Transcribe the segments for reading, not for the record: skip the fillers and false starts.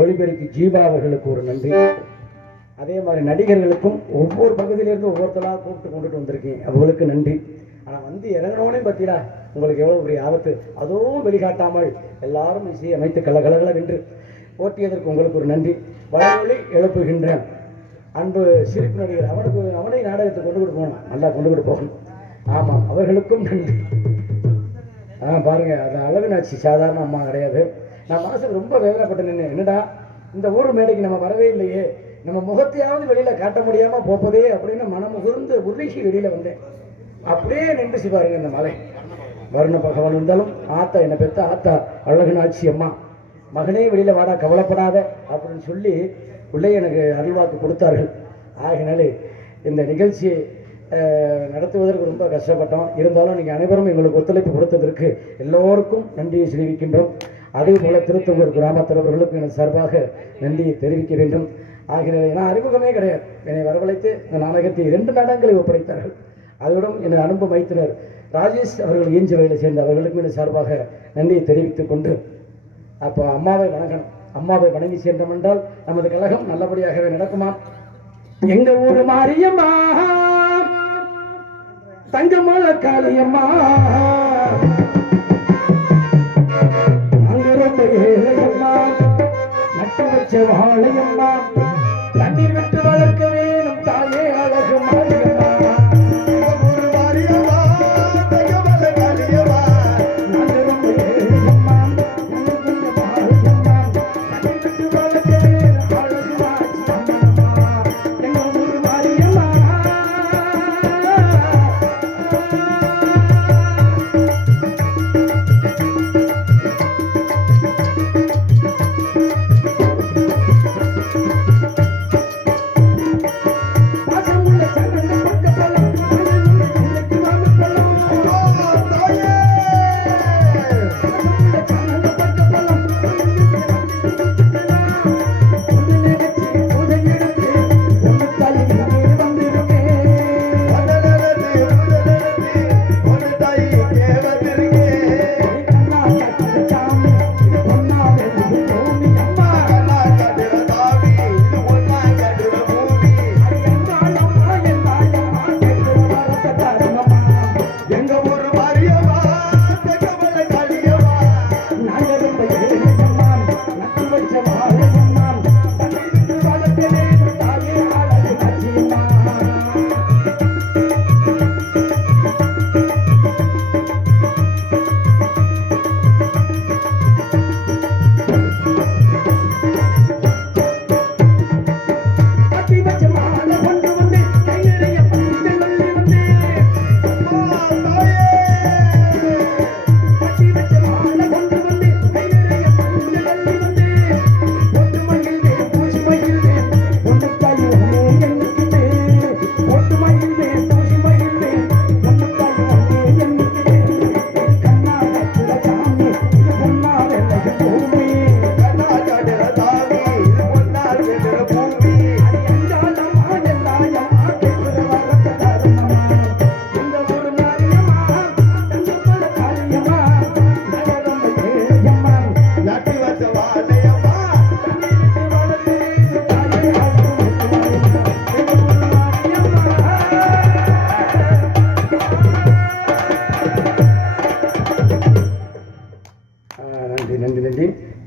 ஒளிபெருக்கி ஜீவா அவர்களுக்கு ஒரு நன்றி. அதே மாதிரி நடிகர்களுக்கும் ஒவ்வொரு பகுதியிலேருந்து ஒவ்வொருத்தராக கூப்பிட்டு கொண்டுட்டு வந்திருக்கீங்க, அவங்களுக்கு நன்றி. ஆனால் வந்து இறங்கினோடனே பார்த்தீங்களா உங்களுக்கு எவ்வளோ பெரிய ஆபத்து, அதுவும் வெளிக்காட்டாமல் எல்லாரும் இசையை அமைத்து கலகலகலவென்று போற்றியதற்கு உங்களுக்கு ஒரு நன்றி. வளமொழி எழுப்புகின்ற அன்பு சிரிப்பு நடிகர் அவனை நாடகத்தை கொண்டு போகணும், நல்லா கொண்டு போகணும். ஆமாம், அவர்களுக்கும் நன்றி. பாருங்க, அது அழகுனாச்சு, சாதாரண அம்மா கிடையாது. நான் மனசுக்கு ரொம்ப வேதனைப்பட்டு நின்று, என்னடா இந்த ஊர் மேடைக்கு நம்ம வரவே இல்லையே, நம்ம முகத்தையாவது வெளியில காட்ட முடியாம போப்பதே அப்படின்னு மனம் முகர்ந்து உருகி வெளியில வந்தேன். அப்படியே நின்றுச்சு பாருங்க இந்த மலை. வருண பகவான் இருந்தாலும் ஆத்தா, என்னை பெத்த ஆத்தா அழகுனாச்சி அம்மா, மகனே வெளியில வாடா, கவலைப்படாத அப்படின்னு சொல்லி உள்ளே எனக்கு அருள்வாக்கு கொடுத்தார்கள். ஆகினாலே இந்த நிகழ்ச்சியை நடத்துவதற்கு ரொம்ப கஷ்டப்பட்டோம். இருந்தாலும் நீங்கள் அனைவரும் எங்களுக்கு ஒத்துழைப்பு கொடுத்ததற்கு எல்லோருக்கும் நன்றியை தெரிவிக்கின்றோம். அதே போல திருத்தங்கூர் கிராம தலைவர்களுக்கும் எனது சார்பாக நன்றியை தெரிவிக்க வேண்டும். ஆகினாலே நான் அறிமுகமே கிடையாது, என்னை வரவழைத்து இந்த நாடகத்தை 2 நாடகங்களை ஒப்படைத்தார்கள். அதோடும் எனது அன்பு மைத்தினர் ராஜேஷ் அவர்கள் ஈஞ்ச வயலை சேர்ந்த அவர்களுக்கும் எனது சார்பாக நன்றியை தெரிவித்துக் கொண்டு, அப்போ அம்மாவை வணங்கணும். அம்மாவை வணங்கி சென்றோம் என்றால் நமது கழகம் நல்லபடியாகவே நடக்குமா. எங்க ஊரு மாரியம்மா, தங்கமல காளியம்மா, அங்க ரொம்ப ஏழையம்மா, நட்டு வச்ச வாழையம்மா, தண்ணீர் விட்டு வளர்க்க வேணும் தாயே அழகு மாரியம்மா.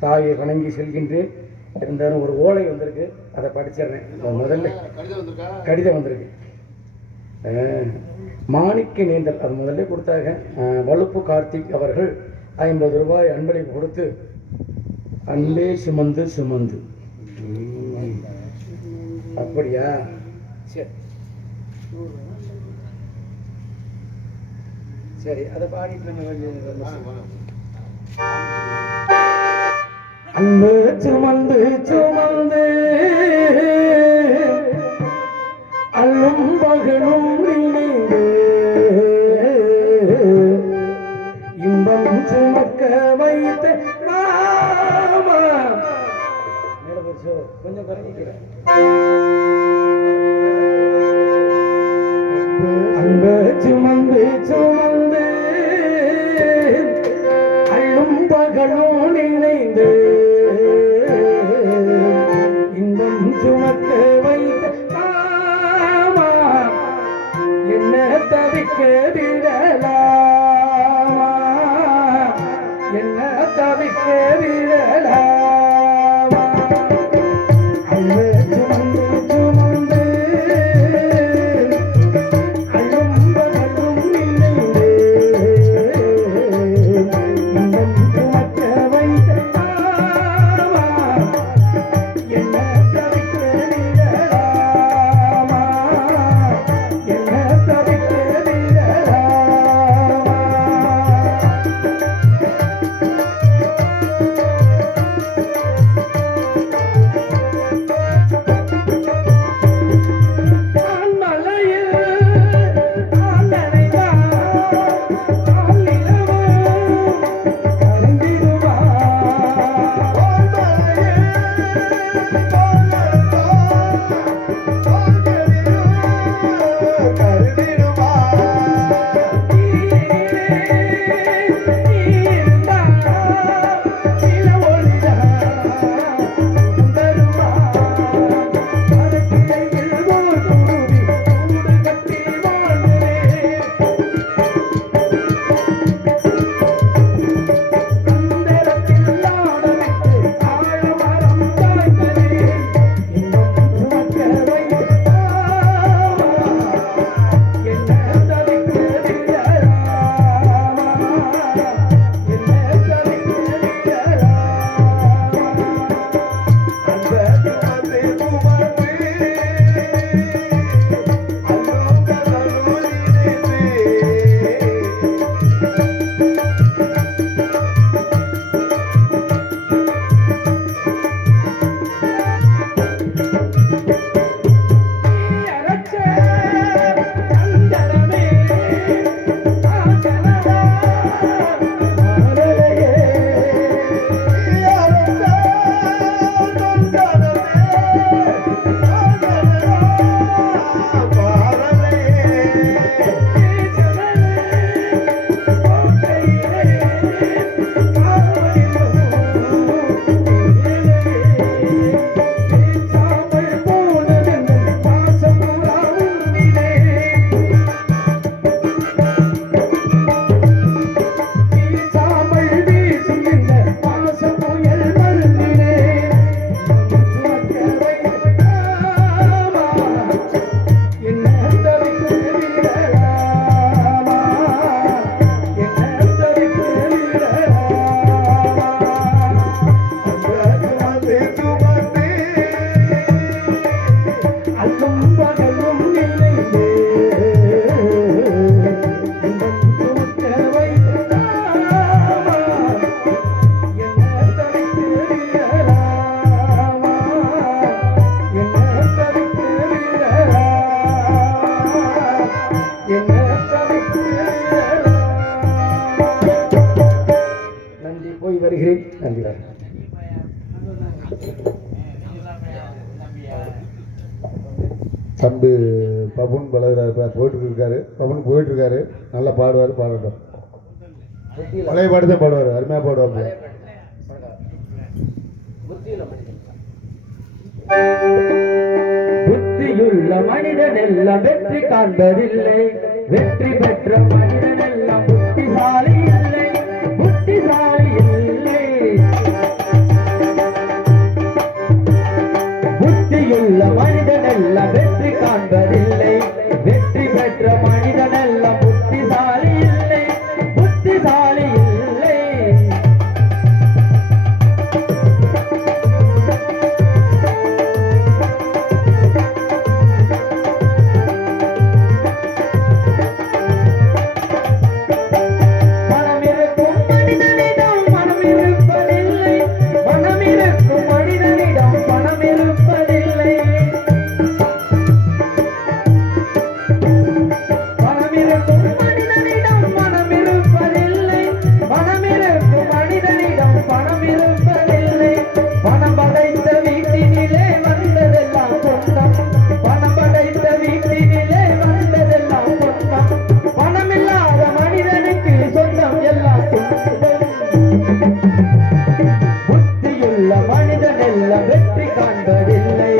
தாயை வணங்கி செல்கின்றேன். இருந்தாலும் ஒரு ஓலை வந்திருக்கு, அதை படிச்சிடுறேன். முதல்ல கடிதம் வந்திருக்கு, மாணிக்க நேந்தல், அது முதல்ல கொடுத்தாங்க. வலுப்பு கார்த்திக் அவர்கள் 50 ரூபாய் அன்பளிப்பு கொடுத்து, அன்பே சுமந்து சுமந்து. அப்படியா, சரி சரி, அதை பாடிட்டு நம்ம அன்பு சுமந்து சுமந்து அல்லும் பகலும் நினைந்து இன்பம் சுமக்க வைத்த மாமா. கொஞ்சம் குறைக்கிறேன். அன்பு சுமந்து சுமந்து அல்லும் பகலும் நினைந்து தம்பி பபுன் பழகிறாரு, போயிட்டு இருக்காரு. பபுன் போயிட்டு இருக்காரு. நல்லா பாடுவார், பாடட்டும். பழைய பாட்டு தான் பாடுவார், அருமையாக பாடுவார். புத்தியுள்ள மனிதன் எல்லாம் வெற்றி காண்பதில்லை, வெற்றி பெற்ற மனிதன் எல்லாம் புத்திசாலி இல்லை, புத்திசாலி இல்லை. புத்தியுள்ள மனிதன் எல்லாம் வெற்றி காண்பதில்லை, வெற்றி பெற்ற மனிதன் எல்லாம் புத்திசாலி இல்லை, புத்திசாலி இல்லை. வெற்றி காண்பதில்லை,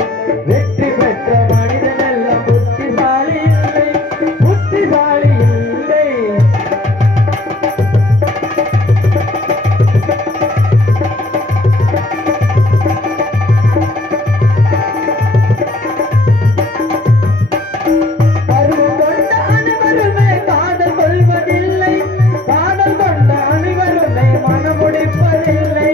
வெற்றி பெற்ற மனிதன் எல்லாம் புத்திசாலி இல்லை, புத்திசாலி இல்லை. பருவம் கொண்ட அனைவருமே காதல் கொள்வதில்லை, காதல் கொண்ட அனைவருமே மனமுடிப்பதில்லை.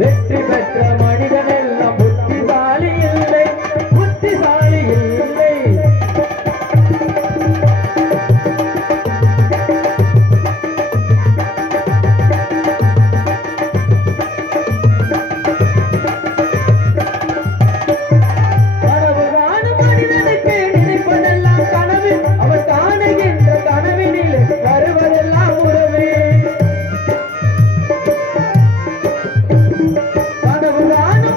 வெற்றி பெற்ற மனிதன் எல்லாம் புத்திசாலி இல்லை, புத்திசாலி இல்லை. கனவு காணும் மனிதனுக்கு நினைப்பதெல்லாம் கனவு, அவர் காணுகின்ற கனவினில் வருவதெல்லாம் உறவு.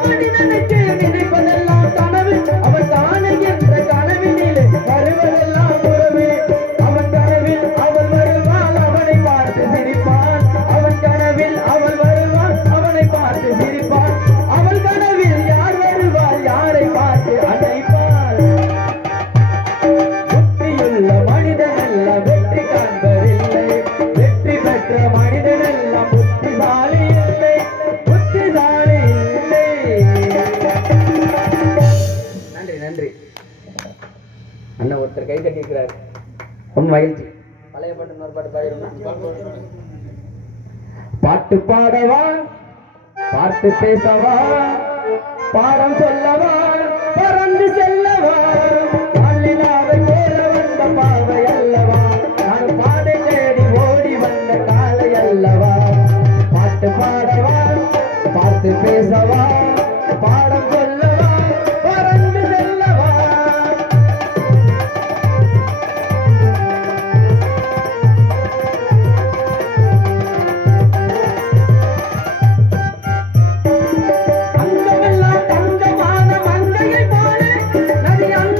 மனிதனுக்கு நினைப்பதெல்லாம் கனவு, அவன் காணுகின்ற கனவினில் வருவதெல்லாம் உறவு. அவன் கனவில் அவள் வருவாள், அவனை பார்த்து சிரிப்பான். அவன் கனவில் அவள் வருவாள், அவனை பார்த்து சிரிப்பான். அவள் கனவில் யார் வருவாள், யாரை பார்த்து அழைப்பாள். புத்தியுள்ள மனிதன் எல்லாம் வெற்றி காண்பதில்லை, வெற்றி பெற்ற மனிதன் எல்லாம் புத்திசாலி இல்லை, புத்திசாலி இல்லை. நன்றி நன்றி அண்ணன் ஒருத்தர் கை கட்டியிருக்கிறார், ரொம்ப மகிழ்ச்சி. பழைய பாட்டு இன்னொரு பாட்டு பாடிடுமா? பாட்டு பாடவா, பாட்டு பேசவா, பாடம் சொல்லவா, பறந்து செல்லவா, பள்ளினாவை போல வந்த பாவை அல்லவா, நான் பாடை தேடி ஓடி வந்த காலை அல்லவா. பாட்டு பாடவா, பாட்டு பேசவா, பாடம் சொல்லவா, பறந்து செல்லவா. அங்கமெல்லாம் தங்கமான மங்கையை போல நதி அங்க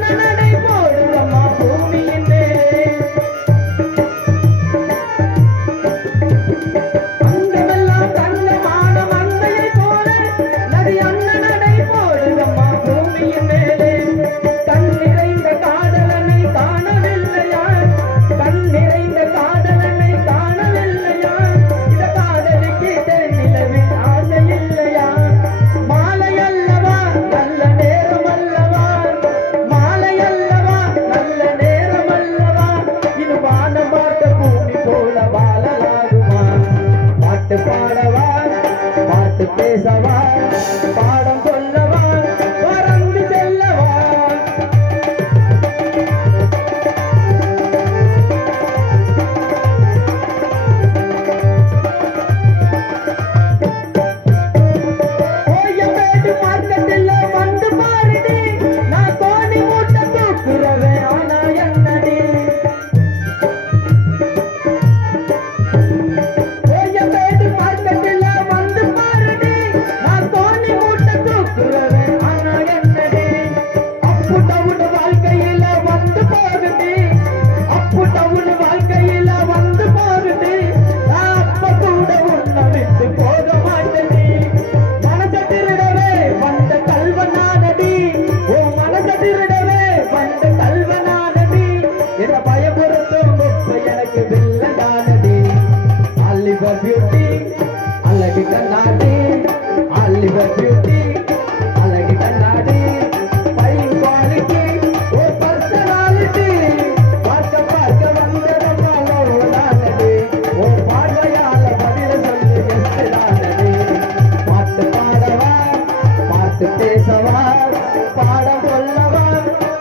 பாடம் சொல்லவா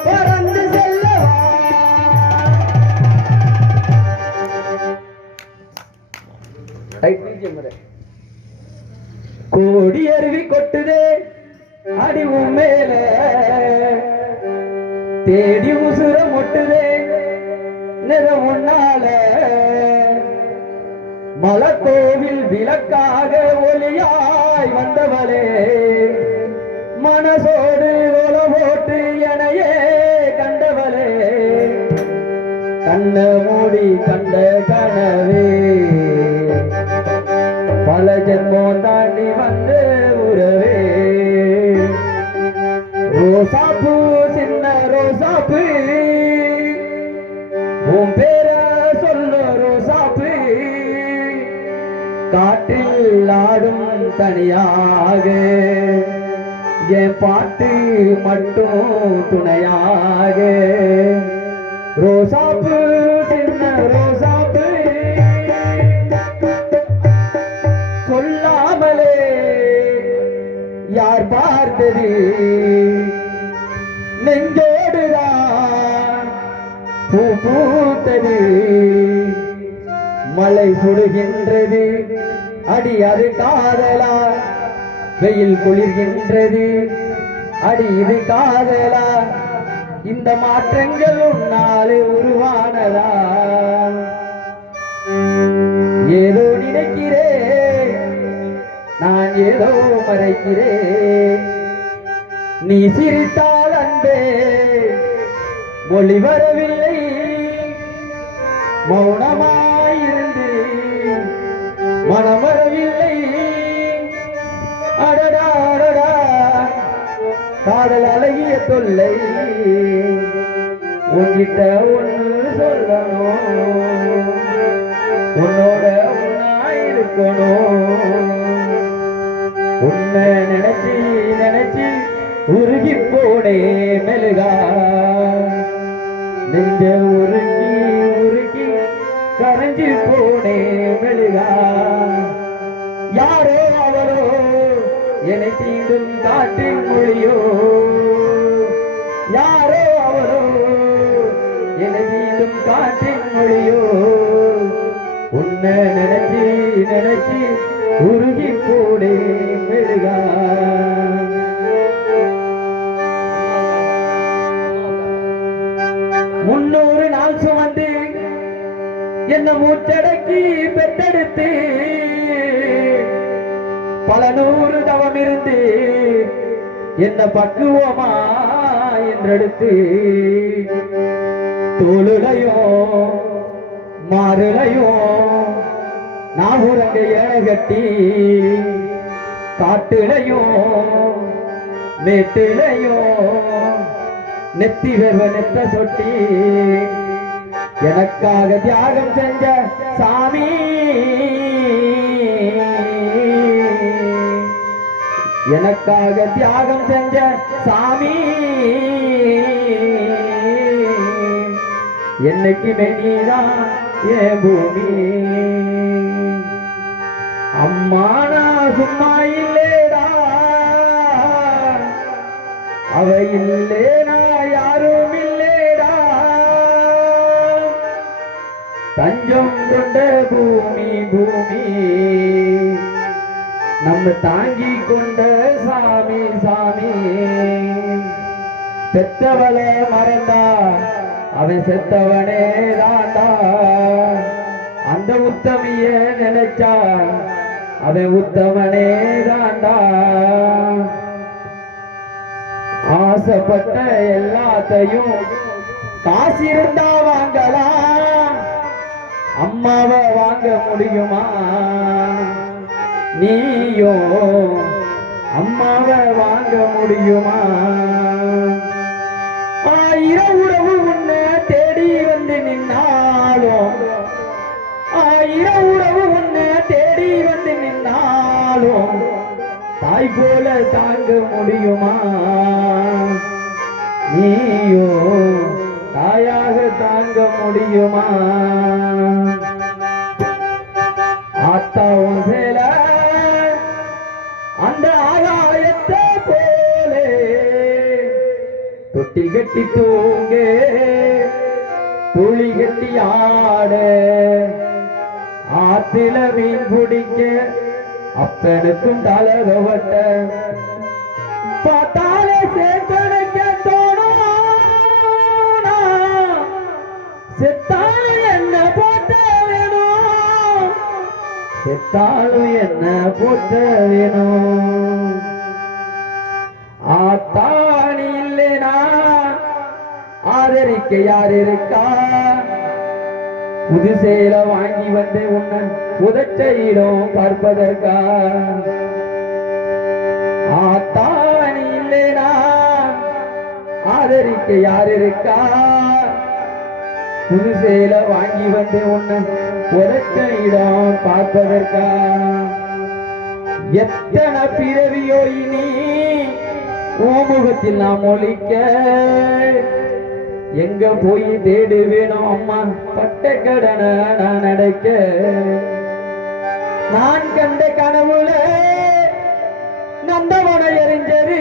பறந்து செல்லவா கோடி அருவி கொட்டுதே அடிவும் மேல தேடி உசுர முட்டுதே நிறம் முன்னால மலக்கோவில் விளக்காக ஒளியாய் வந்தவளே மனசோடு ஒல போட்டு எனையே கண்டவளே கண்ண மூடி கண்ட கனவே பல ஜென்மம் தாண்டி வந்து உறவே ரோசாப்பூ சின்ன ரோசாப்பூ உன் பேர சொல்ல ரோசாப்பூ காற்றில் ஆடும் தனியாக என் பாட்டு மட்டும் துணையாக ரோசாப்பூ சின்ன ரோசாப்பூ சொல்லாமலே யார் பார்த்தது நெஞ்சோடுதான் பூ பூத்தது மழை சுடுகின்றது அடி அது காதலா வெயில் குளிர்கின்றது அடி இது காதலா இந்த மாற்றங்கள் உன்னாலே உருவானதா ஏதோ நினைக்கிறேன் நான் ஏதோ மறைக்கிறேன் நீ சிரித்தால் அன்பே மொழி வரவில்லை மௌனமாயிருந்து மனம் வரவில்லை அடடா அடடா காதல் அழகிய தொல்லை உன்கிட்ட ஒன்று சொல்லணும் உன்னோட உன்னாயிருக்கணும் உன்னை நினைச்சி நினைச்சி உருகி போனே மெழுகா நெஞ்ச உருகி உருகி கரைஞ்சி போனே மெழுகா யாரோ அவரோ என்னை தீண்டும் காட்டின் மொழியோ யாரோ அவரோ என்னை தீண்டும் காட்டின் மொழியோ உன்னை நினைச்சி நினைச்சி உருகி போடே மெழுகா முன்னூறு நாள் சுமந்து என்ன மூச்சடக்கி பெத்தெடுத்து பல நூறு தவம் இருந்து என்ன பக்குவமா என்றெடுத்து தோளுலையோ மாறுலையோ நாகூரங்க ஏழை கட்டி காட்டுலையோ மேட்டுலையோ நெத்தி வெறுவ நெத்த சொட்டி எனக்காக தியாகம் செஞ்ச சாமி எனக்காக தியாகம் செஞ்ச சாமி என்னைக்குமே நீதான் என் பூமி அம்மா நான் சும்மா இல்லேடா அவ இல்லேனா யாரும் இல்லேடா தஞ்சம் கொண்ட பூமி பூமி நம்ம தாங்கி கொண்ட சாமி சாமி பெத்தவள மறந்தா அவன் செத்தவனே தாண்டா அந்த உத்தமிய நினைச்சா அவன் உத்தமனே தாண்டா ஆசைப்பட்ட எல்லாத்தையும் காசு இருந்தா வாங்கலாம் அம்மாவை வாங்க முடியுமா நீயோ அம்மாவை வாங்க முடியுமா ஆயிரம் உறவு உன்னை தேடி வந்து நின்னாலும் ஆயிரம் உறவு உன்னை தேடி வந்து நின்னாலும் தாய் போல தாங்க முடியுமா நீயோ தாயாக தாங்க முடியுமா ஆத்தாவும் சேல அந்த ஆகாயத்தை போலே தொட்டி கட்டி தூங்க துளி கட்டி ஆட ஆத்தில மீன் பிடிக்க அப்பனுக்கும் தலகவட்ட பார்த்தாலே சேர்த்தனைக்க தோணும் செத்தாலும் என்ன போட்ட வேணும் செத்தாலும் என்ன போட்ட வேணும் ஆத்தாணி இல்லைனா ஆதரிக்க யார் இருக்கா புது சேல வாங்கி வந்து உன்னை புதைச்ச இடம் பார்ப்பதற்கா ஆத்தாணி இல்லைனா ஆதரிக்க யார் இருக்கா புது சேல வாங்கி வந்து உன்னை புதைச்ச இடம் பார்ப்பதற்கா எத்தனை பிறவியோ இனி ஓமுகத்தில் நாம் ஒழிக்க எங்க போய் தேடு வேணும் அம்மா பட்ட கடனை நான் அடைக்க நான் கண்ட கனவுல நந்தவன எரிஞ்சது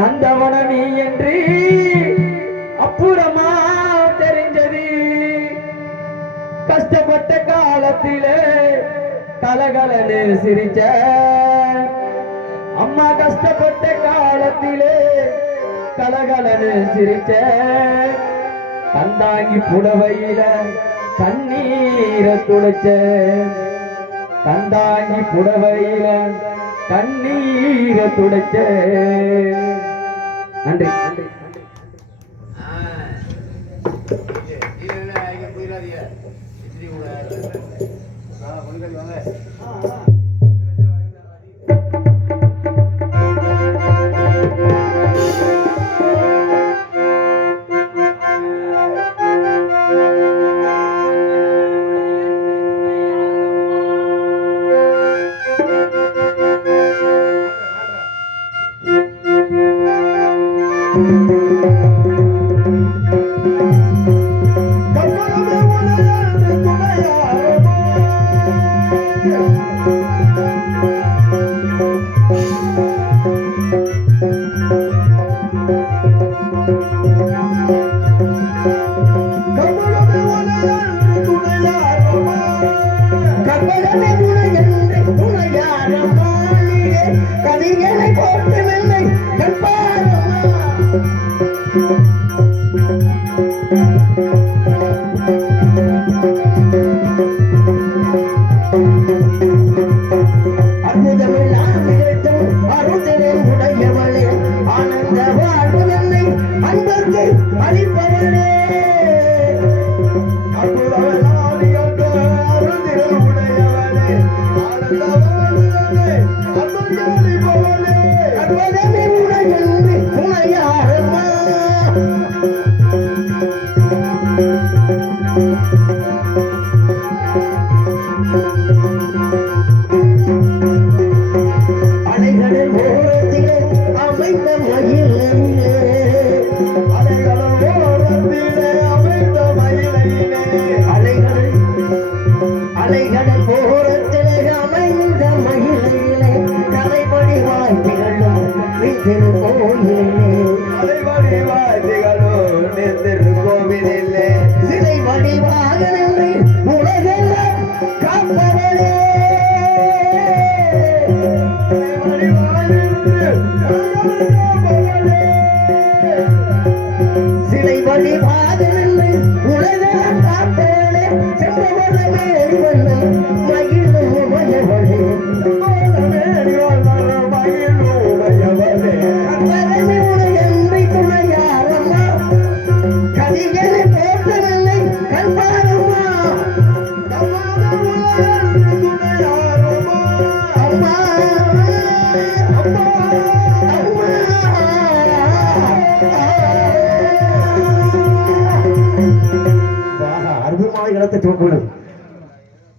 நந்தவன நீ என்று அப்புறமா தெரிஞ்சது கஷ்டப்பட்ட காலத்திலே கலகலன்னு சிரிச்ச அம்மா கஷ்டப்பட்ட காலத்திலே கலகலன்னு சிரிச்ச கந்தாங்கி புடவையில கண்ணீரை துடைச்ச கந்தாங்கி புடவையில கண்ணீரை துடைச்ச நன்றி நன்றி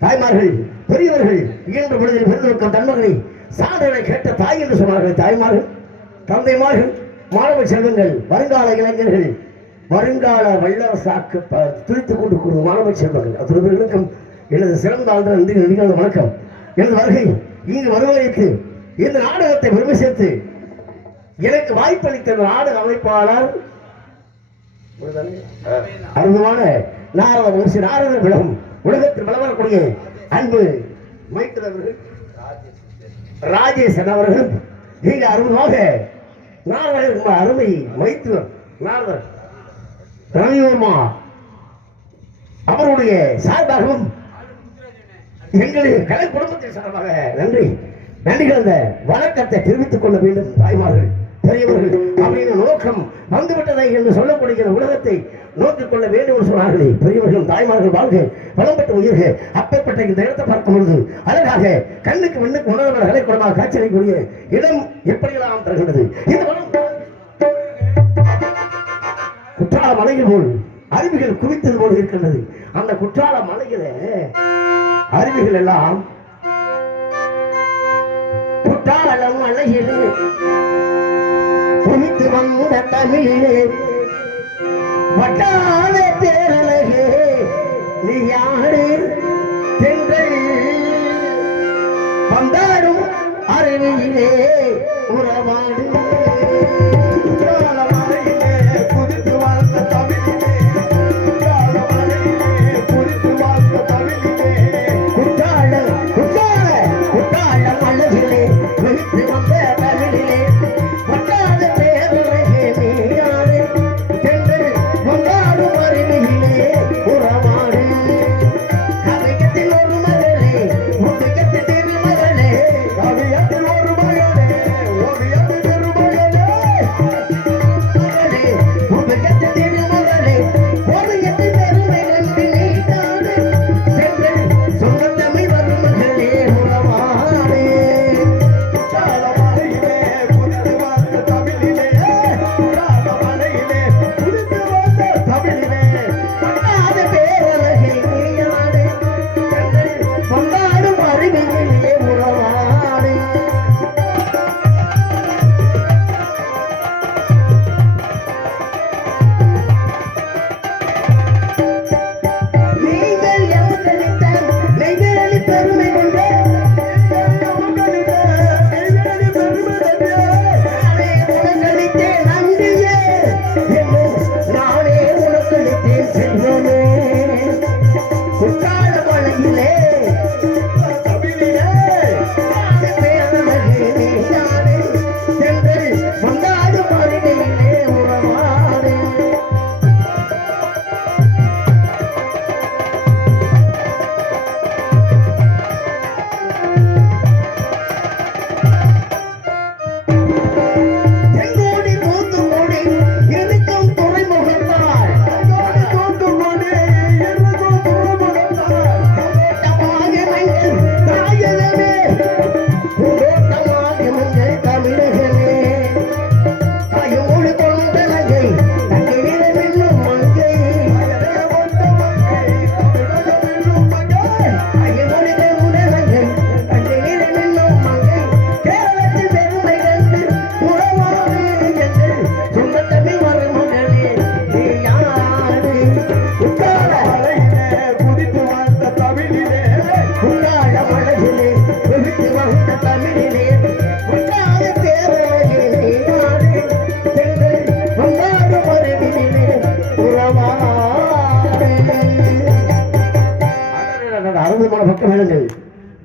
தாய்மார்கள் பெரியவர்கள் இயன்ற பொழுதில் பிறந்திருக்கும் தன்மகளை சான்றனை கேட்ட தாய் என்று சொன்னார்கள். தாய்மார்கள், தந்தைமார்கள், மாணவ செல்வங்கள், வருங்கால இளைஞர்கள், வருங்கால வல்லரசாக்கு துடித்துக் கொண்டிருக்கிற மாணவ செல்வங்கள் அத்துறைகளுக்கும் எனது சிறந்த ஆழ்ந்த நன்றி நடிகாத வணக்கம். எனது வருகை இங்கு வரவழைத்து இந்த நாடகத்தை பெருமை சேர்த்து எனக்கு வாய்ப்பளித்த நாடக அமைப்பாளர் அற்புதமான நாரத விளம் உலகத்தில் வளரக்கூடிய அன்பு மைத்திரர் அவர்கள் ராஜேசன் அவர்களும் மிக அற்புதமாக நாரதர் அருமை மைத்திரர் நாரதர் ரவிவர்மா அவருடைய சார்பாகவும் எங்களுடைய கலை குடும்பத்தின் சார்பாக நன்றி கலந்த வணக்கத்தை தெரிவித்துக் கொள்ள வேண்டும். தாய்மார்கள் பெரியவர்கள் அப்படின்னு நோக்கம் வந்துவிட்டதை என்று சொல்லக்கூடிய உலகத்தை நோக்கிக் கொள்ள வேண்டும் என்று சொன்னார்களே பெரியவர்கள் தாய்மார்கள் வாழ்க வளம்பட்ட உயிர்க. அப்பேற்பட்ட இந்த இடத்தை பார்க்கும் பொழுது அழகாக கண்ணுக்கு மண்ணுக்கு உணர்வுகள் கலைக்கூடமாக காட்சியடைக்கூடிய இடம் எப்படியெல்லாம் தருகின்றது. இந்த வனம் குற்றால மலையில் போல் அருவிகள் குவித்தது போல் இருக்கின்றது. அந்த குற்றால மலையில அருவிகள் எல்லாம் குற்றாலம் மலையிலே குவித்து வந்த தமிழிலே வட்டாத பேரழகே நீ யாரு தென்றல் வந்தாடும் அருவியிலே உறவாடு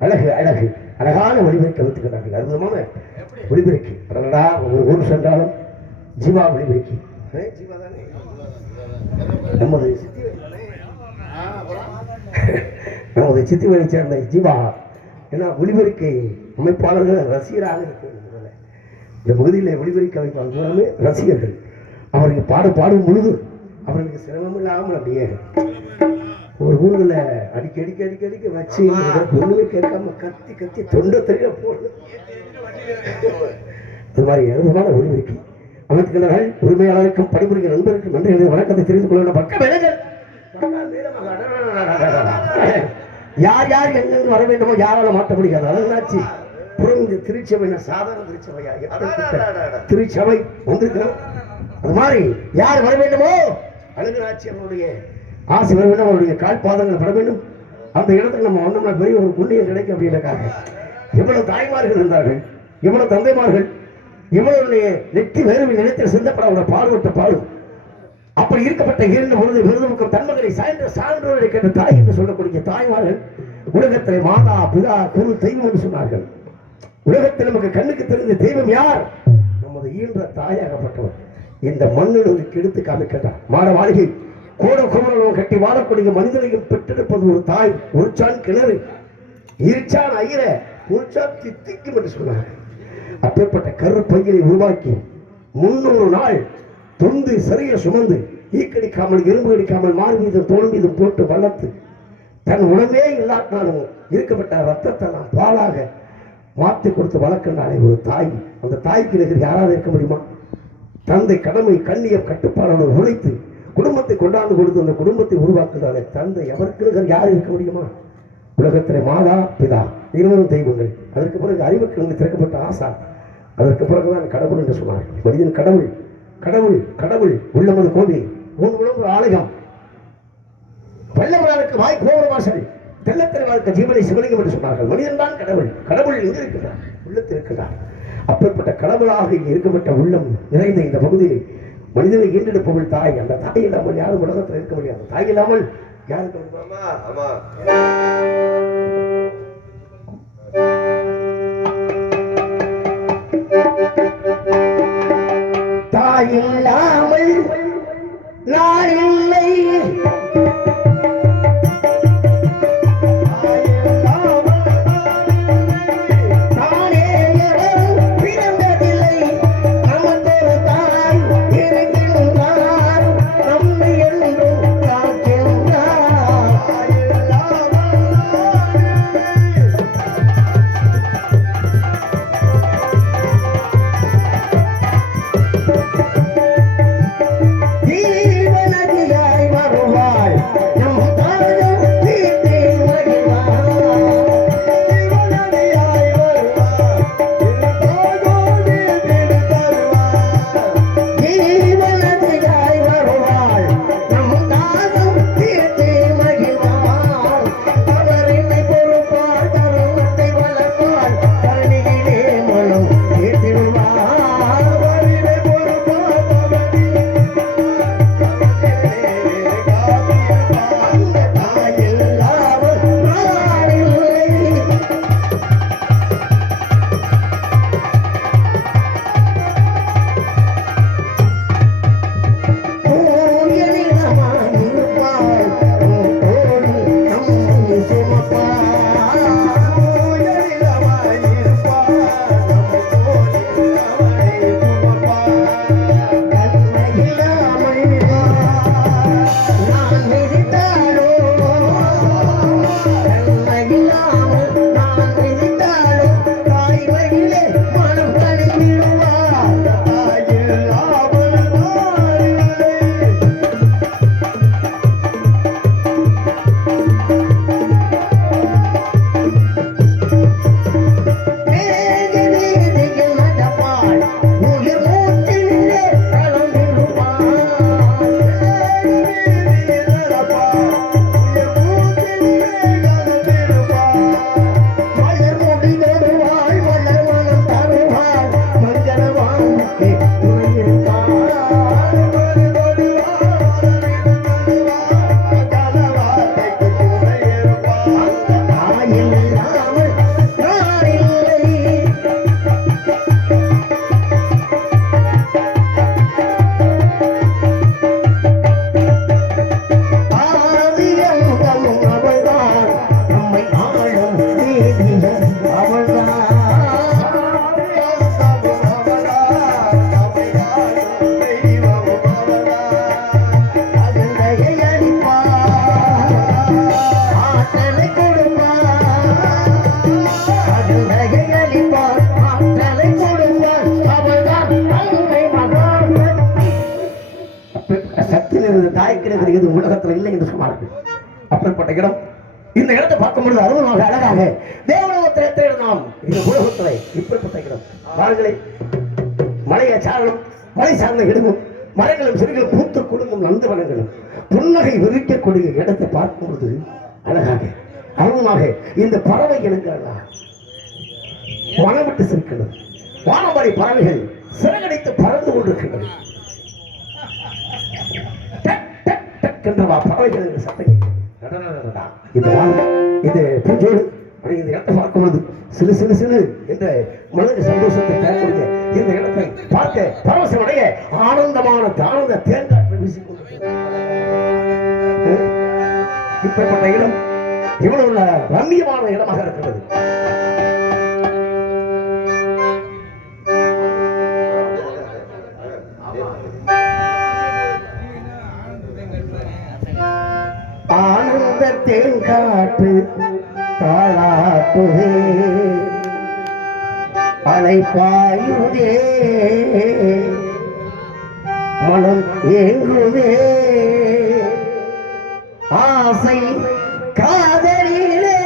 அழகு அழகு அழகான ஒளிபெருக்கி வைத்துக்கிறார்கள். அற்புதமான ஒளிபெருக்கி ஒரு ஊர் சென்றாலும் ஜீவா ஒளிபெருக்கி நமது சித்திவனை சேர்ந்த ஜீவா ஏன்னா ஒளிபெருக்கை அமைப்பாளர்கள் ரசிகராக இருக்கிறது. இந்த பகுதியில் ஒளிபெருக்கி அமைப்பாளர் மூலமே ரசிகர்கள் அவருக்கு பாடும் பொழுது அவர்களுக்கு சிரமம் இல்லாமல் அப்படியே ஒரு ஊரில் அடிக்க வச்சு ஒண்ணுமே கேட்காம கத்தி தொண்டை தெரிய போடு. அது மாதிரி அற்புதமான ஒளிபெருக்கி அமைத்துக்கிறார்கள். உரிமையாளருக்கும் பணிபுரிகிற நண்பருக்கும் நன்றி வணக்கத்தை தெரிவித்துக் கொள்ள பக்கம் யார் யார் எங்கெங்கு வர வேண்டுமோ யாரால மாற்ற முடியாது. அதனாச்சு புறந்து திருச்சபை சாதாரண திருச்சபையா திருச்சபை வந்திருக்கிறோம். அது மாதிரி யார் வர வேண்டுமோ அழகராட்சி அவருடைய ஆசை வர வேண்டும், அவருடைய கால் பாதங்கள் பட வேண்டும். அந்த இடத்துக்கு நம்ம வந்தோம்னா பெரிய ஒரு புண்ணியம் கிடைக்கும் அப்படின்றக்காக எவ்வளவு தாய்மார்கள் இருந்தார்கள், எவ்வளவு தந்தைமார்கள் இவனுடைய நெற்றி வேறு நிலத்தில் சிந்தப்பட அவருடைய பாடுபட்ட பாடும். அப்படி இருக்கப்பட்ட இரண்டு பொழுது விருதுமுக்கம் தன்மகனை சாய்ந்த சான்றோரை கேட்ட தாய் என்று சொல்லக்கூடிய தாய்மார்கள் உலகத்திலே மாதா பிதா குரு தெய்வம் என்று சொன்னார்கள். உலகத்தில் நமக்கு கண்ணுக்கு தெரிந்த தெய்வம் யார்? நமது ஈன்ற தாயாகப்பட்டவர். இந்த மண்ணில் கெடுத்து காமிக்கிறார். மாட மாளிகை கோட கோமரம் கட்டி வாழக்கூடிய மனிதனையும் பெற்றெடுப்பது ஒரு தாய். ஒரு சான் கிணறு, இருச்சான் ஐயர, ஒரு சான் தித்திக்கும் என்று சொன்னார். அப்பேற்பட்ட கருப்பையை உருவாக்கி 300 நாள் தொந்து சரிய சுமந்து ஈக்கடிக்காமல் இரும்பு கடிக்காமல் மாறு மீதும் தோல் மீதும் போட்டு வளர்த்து தன் உடம்பே இல்லாட்டாலும் இருக்கப்பட்ட ரத்தத்தை நாம் பாலாக மாற்றி கொடுத்து வளர்க்கின்றாலே ஒரு தாய். அந்த தாய்க்கு நிகர் யாராவது இருக்க முடியுமா? தந்தை கடமை கண்ணியம் கட்டுப்பாடு உழைத்து குடும்பத்தை கொண்டாந்து கொடுத்து அந்த குடும்பத்தை உருவாக்குகிறாரே தந்தை, எவருக்கு நிகர் யார் இருக்க முடியுமா? உலகத்திலே மாதா பிதா இருவரும் தெய்வங்கள். அதற்கு பிறகு அறிவுக்கு திறக்கப்பட்ட ஆசா. அதற்கு பிறகுதான் கடவுள் என்று சொன்னார். மனிதன் கடவுள் கடவுள் கடவுள் உள்ளமது கோவில் உன் உணவு ஆலயம். வல்லவராருக்கு வாய் கோபுர வாசல், தெல்லத்திரைவாருக்கு ஜீவனை சிவலிங்கம் என்று சொன்னார்கள். மனிதன் தான் கடவுள். கடவுள் எங்கு இருக்கிறார்? உள்ளத்தில் இருக்கிறார். அப்பேற்பட்ட கடவுளாக இங்கே இருக்கப்பட்ட உள்ளம் நிறைந்த இந்த பகுதியில் மனிதனை ஈண்டெடுப்பவள் தாய். அந்த தாய் இல்லாமல் யாரும் உலகத்தில் இருக்க முடியாது. தாய் இல்லாமல் யாருக்கு தாய் இல்லாமல் நான் இல்லை. உலகத்தில் இல்லை என்று சொன்னார்கள். அப்படிப்பட்ட இடம். இந்த இடத்தை பார்க்கும்பொழுது அருவமாக அழகாக தேவலோகத்தை நாம் இந்த உலகத்திலே இப்படிப்பட்ட இடம். வாருங்களே, மலையை சாரலும் மலை சார்ந்த இடமும் மரங்களும் செடிகளும் பூத்து கொடுங்கும் நந்தவனங்களும் புன்னகை விரிக்கக்கூடிய இடத்தை பார்க்கும்போது அழகாக அருவமாக இந்த பறவை இனங்கள் வனம் விட்டு சிரிக்கிறது. வானமலை பறவைகள் சிறகடித்து பறந்து கொண்டிருக்கிறது. டக் டக் டக் என்ற பறவைகளின் சத்தம் கேட்கிறது. டடடடடடா. இது வானம், இது பூஞ்சோடு அப்படி இந்த இடத்தை பார்க்கும்போது சிறு சிறு சிறு என்ற மனது சந்தோஷத்தை தரக்கூடிய இந்த இடத்தை பார்க்க பரவசமடைய ஆனந்தமான ஆனந்த தேங்காற்றை வீசிக்கொண்டு இப்பேற்பட்ட இடம் இவ்வளவு ரம்மியமான இடமாக இருக்கிறது. ஆனந்த தேங்காற்று தாளாட்டுதே அலைப்பாயுதே மனம் ஏங்குதே ஆசை காதலிலே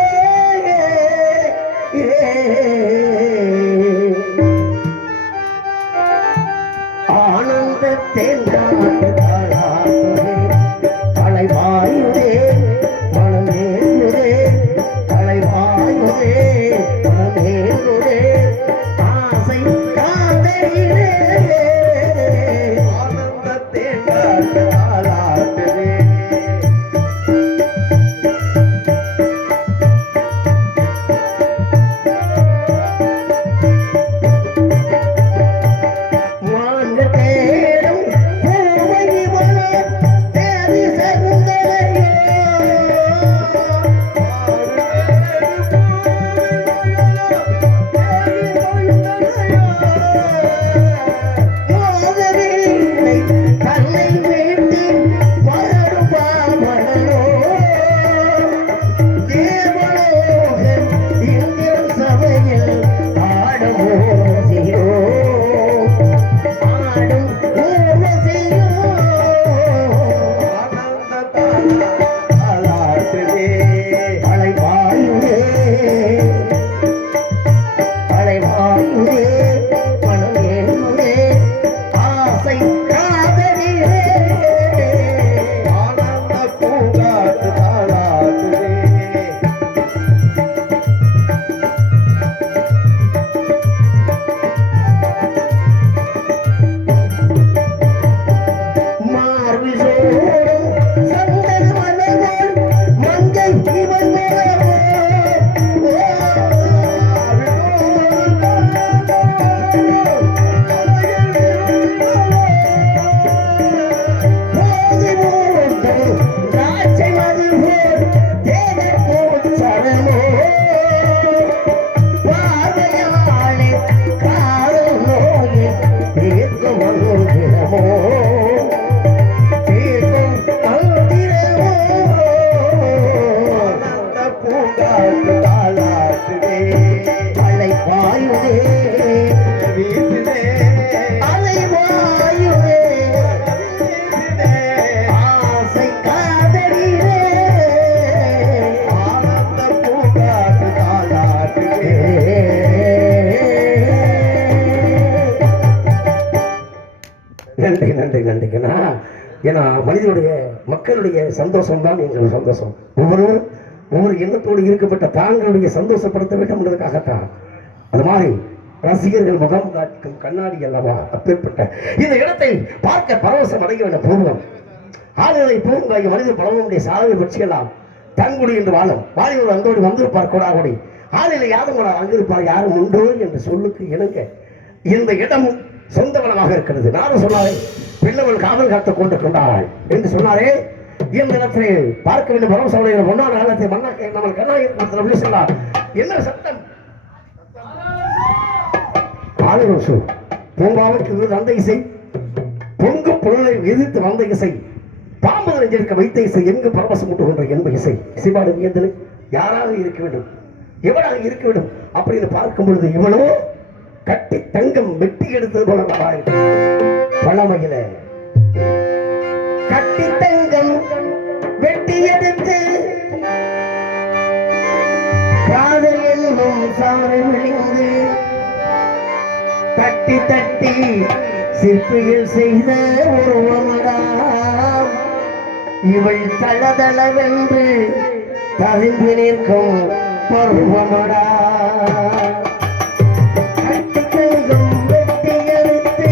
ஆனந்த தேங்காற்று தாளாட்டுதே அலைப்பாயுதே மனம் ஏங்குதே அலைப்பாயுதே மனம் ஏங்குதே ஆசை காதலிலே ஆனந்த தேங்காற்று தாளாட்டுதே. நன்றி நன்றி நன்றிங்கண்ணா. ஏன்னா மனிதனுடைய மக்களுடைய சந்தோஷம் தான் எங்கள் சந்தோஷம். ஒவ்வொருவரும் ஒவ்வொரு எண்ணத்தோடு இருக்கப்பட்ட தாங்களுடைய சந்தோஷப்படுத்த வேண்டும் என்பதற்காகத்தான். அது மாதிரி ரசிகர்கள் முகம் காட்டும் கண்ணாடி அல்லவா அப்பேற்பட்ட இந்த இடத்தை பார்க்க பரவசம் அடைய வேண்டும். பூர்வம் ஆளுநரை பூங்காய் மனித பலவனுடைய சாதனை பற்றியெல்லாம் தங்குடி என்று வாழும் வாலிபர் அந்தோடு வந்திருப்பார் கோடாகோடி ஆளில் யாரும் அங்கிருப்பார் யாரும் உண்டோ என்று சொல்லுக்கு இணங்க இந்த இடம் சொந்த வனமாக இருக்கிறது. நானும் சொன்னாரே பிள்ளவன் காவல் காத்து கொண்டு கொண்டாள் என்று சொன்னாரே. இந்த இடத்திலே பார்க்க வேண்டும் பரவசமுடைய பொன்னான காலத்தை மன்னாக்க நம்ம கண்ணாடி சொன்னார். என்ன சத்தம்? ஆளுநர் பூங்காவுக்கு வந்த இசை, பொங்கு பொருளை எதிர்த்து வந்த இசை, பாம்பு நெஞ்சிருக்க வைத்த இசை, எங்கு பரவசம் ஊட்டுகின்ற என்ப இசை. இசைபாடு வியந்தது யாராக இருக்க வேண்டும், எவராக இருக்க வேண்டும் அப்படின்னு பார்க்கும் பொழுது இவ்வளவோ கட்டி தங்கம் வெட்டி எடுத்தது போல பழமையில கட்டி தங்கம் வெட்டி எடுத்து காதல் என்னும் சாரை விழிந்து தட்டி தட்டி சிற்பிகள் செய்த உருவமடாம் இவள் தளதளவென்று தவிர்ந்து நிற்கும் பருவமடா. கட்டி தங்கம் வெட்டி எடுத்து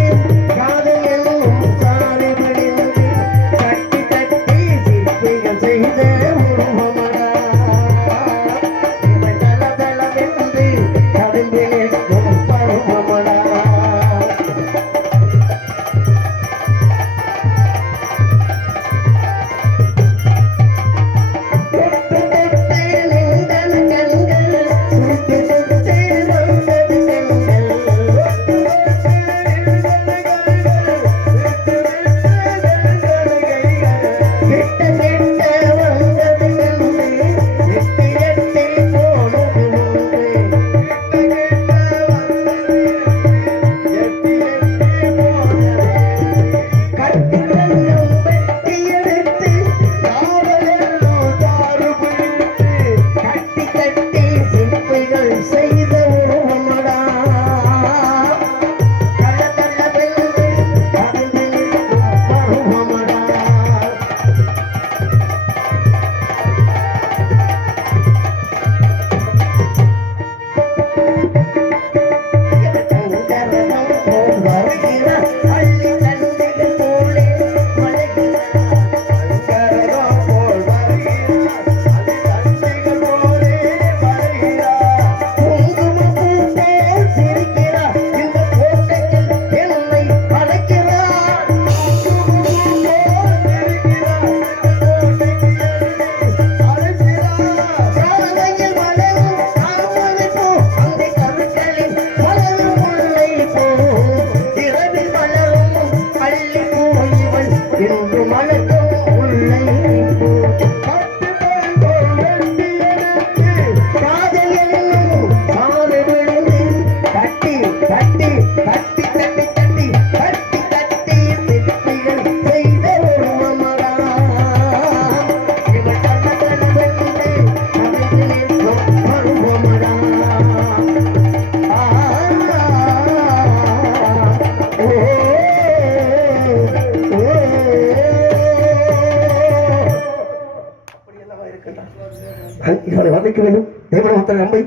இவனை வதைக்க வேண்டும் தேவனத்தை நம்பி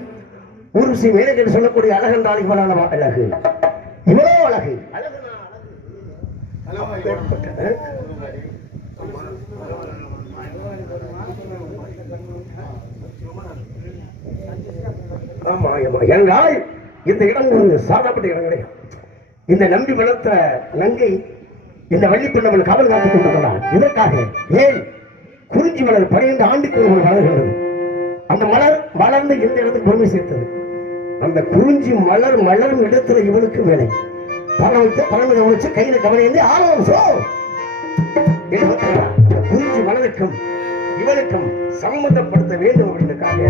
ஊர்வசி மேலே சொல்லக்கூடிய அழகென்றால் இவனான அழகு இவ்வளோ அழகு ஆமா ஆமா என்றால் இந்த இடம் ஒரு சாதாரண இடம் கிடையாது. இந்த நம்பி வளர்த்த நங்கை இந்த வள்ளிப்பண்ணவன் காவல் காத்துக் கொண்டிருக்கிறார். இதற்காக ஏன் குறிஞ்சி மலர் 12 ஆண்டுக்கு ஒரு வளர்கிறது. அந்த மலர் வளர்ந்து இந்த இடத்துக்கு பெருமை சேர்த்தது. அந்த குறிஞ்சி மலர் மலரும் இடத்துல இவனுக்கு வேலை பணத்தை வச்சு கையில கவலைந்து ஆரம்பம் குறிஞ்சி மலருக்கும் இவனுக்கும் சம்மந்தப்படுத்த வேண்டும் அப்படின்றக்காக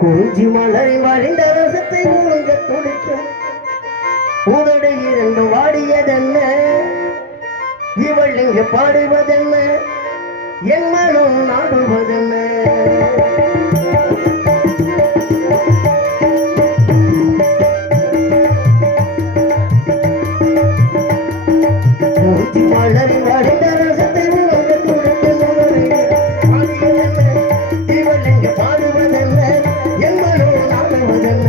குறிஞ்சி மலரை வழிந்த ரசத்தை ஊங்க துடிக்கும் உதடு 2 வாடியதென்ன இவள் இங்கு பாடுவதென்ன என் மனம் நாடுவதென்ன குறிஞ்சி மலரை வழிந்த ரசத்தை ஊங்க துடிக்கும் வாடியதென்ன இவள் இங்கு பாடுவதென்ன என் மனம் நாடுவதென்ன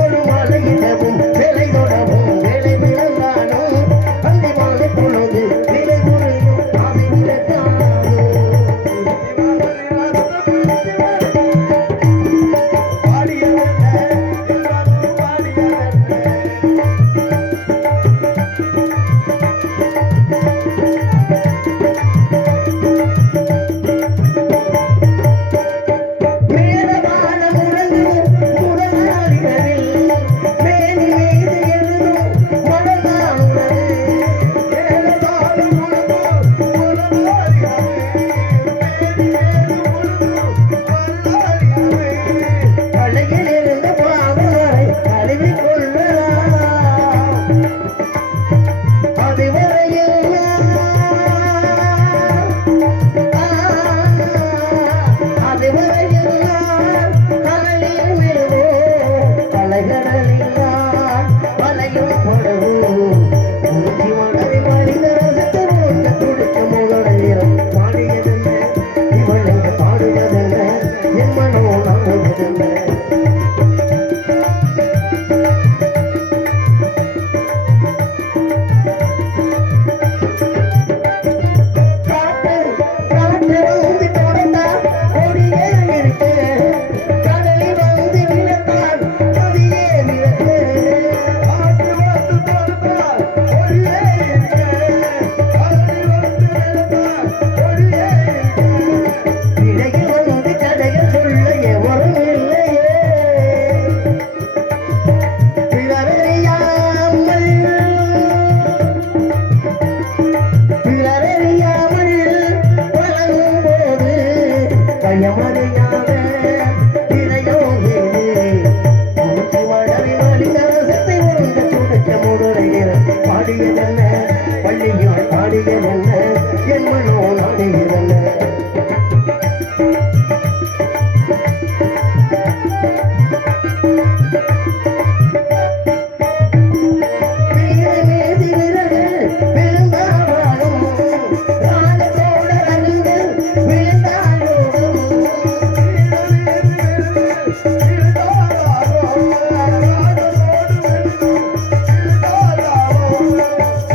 ஒரு மலையிடவும் சிலை தொடவும் வேலை விளந்தானும் அந்த மாலை பொழுது விலை குறையும் ஆசை விளக்கானும்